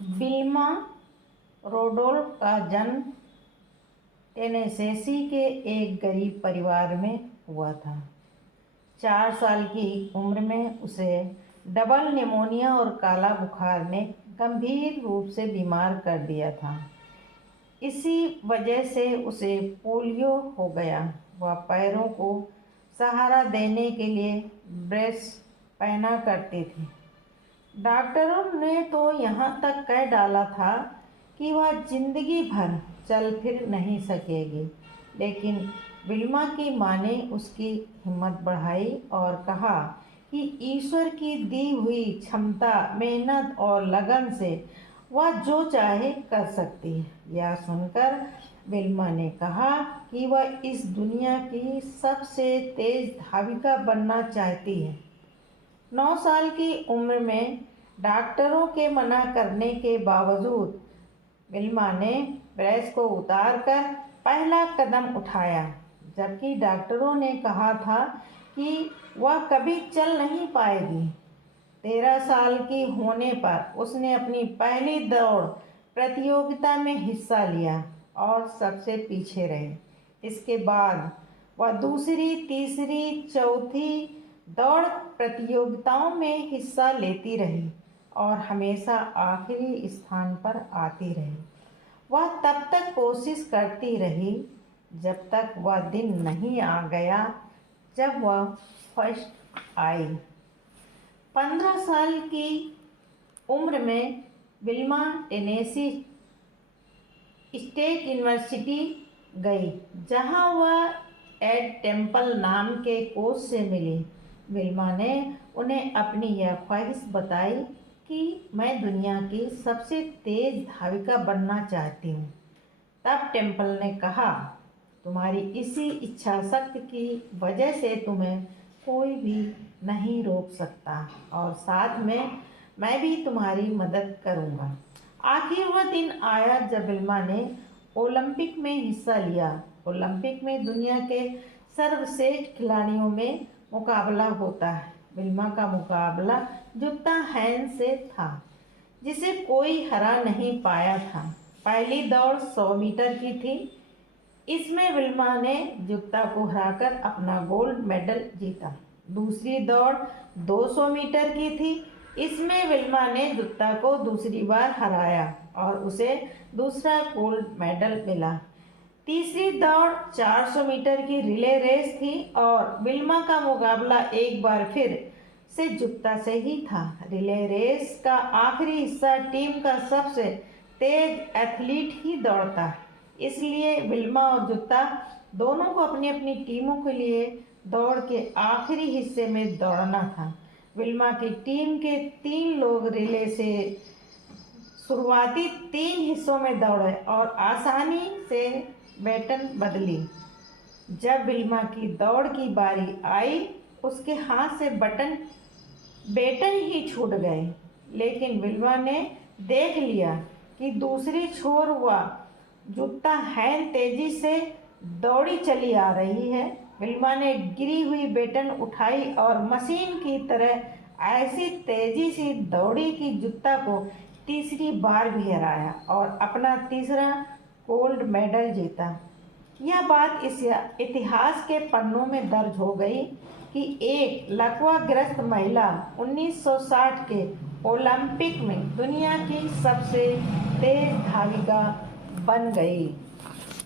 Wilma रोडोल्फ का जन्म टेनेसेसी के एक गरीब परिवार में हुआ था। 4 साल की उम्र में उसे डबल निमोनिया और काला बुखार ने गंभीर रूप से बीमार कर दिया था। इसी वजह से उसे पोलियो हो गया। वह पैरों को सहारा देने के लिए ब्रेस पहना करती थी। डॉक्टरों ने तो यहाँ तक कह डाला था कि वह जिंदगी भर चल फिर नहीं सकेगी, लेकिन विल्मा की माँ ने उसकी हिम्मत बढ़ाई और कहा कि ईश्वर की दी हुई क्षमता, मेहनत और लगन से वह जो चाहे कर सकती है। यह सुनकर विल्मा ने कहा कि वह इस दुनिया की सबसे तेज धाविका बनना चाहती है। 9 साल की उम्र में डॉक्टरों के मना करने के बावजूद विल्मा ने ब्रेस को उतारकर पहला कदम उठाया, जबकि डॉक्टरों ने कहा था कि वह कभी चल नहीं पाएगी। 13 साल की होने पर उसने अपनी पहली दौड़ प्रतियोगिता में हिस्सा लिया और सबसे पीछे रही। इसके बाद वह दूसरी, तीसरी, चौथी दौड़ प्रतियोगिताओं में हिस्सा लेती रही और हमेशा आखिरी स्थान पर आती रही। वह तब तक कोशिश करती रही जब तक वह दिन नहीं आ गया जब वह फर्स्ट आई। 15 साल की उम्र में विल्मा टेनेसी स्टेट यूनिवर्सिटी गई, जहां वह एड टेम्पल नाम के कोच से मिली। विल्मा ने उन्हें अपनी यह ख्वाहिश बताई कि मैं दुनिया की सबसे तेज धाविका बनना चाहती हूँ। तब टेम्पल ने कहा, तुम्हारी इसी इच्छा शक्ति की वजह से तुम्हें कोई भी नहीं रोक सकता और साथ में मैं भी तुम्हारी मदद करूँगा। आखिर वह दिन आया जब विल्मा ने ओलंपिक में हिस्सा लिया। ओलंपिक में दुनिया के सर्वश्रेष्ठ खिलाड़ियों में मुकाबला होता है। विल्मा का मुकाबला जुत्ता हैन से था, जिसे कोई हरा नहीं पाया था। पहली दौड़ 100 मीटर की थी। इसमें विल्मा ने जुत्ता को हराकर अपना गोल्ड मेडल जीता। दूसरी दौड़ 200 मीटर की थी। इसमें विल्मा ने जुत्ता को दूसरी बार हराया और उसे दूसरा गोल्ड मेडल मिला। तीसरी दौड़ 400 मीटर की रिले रेस थी और विल्मा का मुकाबला एक बार फिर से जुत्ता से ही था। रिले रेस का आखिरी हिस्सा टीम का सबसे तेज एथलीट ही दौड़ता है, इसलिए विल्मा और जुत्ता दोनों को अपनी अपनी टीमों के लिए दौड़ के आखिरी हिस्से में दौड़ना था। विल्मा की टीम के 3 लोग रिले से शुरुआती 3 हिस्सों में दौड़े और आसानी से बैटन बदली। जब विल्मा की दौड़ की बारी आई, उसके हाथ से बैटन ही छूट गए, लेकिन विल्मा ने देख लिया कि दूसरी छोर वह जुत्ता हैन तेजी से दौड़ी चली आ रही है। विल्मा ने गिरी हुई बैटन उठाई और मशीन की तरह ऐसी तेजी से दौड़ी कि जुत्ता को तीसरी बार भी हराया और अपना तीसरा गोल्ड मेडल जीता। यह बात इस इतिहास के पन्नों में दर्ज हो गई कि एक लकवाग्रस्त महिला 1960 के ओलंपिक में दुनिया की सबसे तेज धाविका बन गई।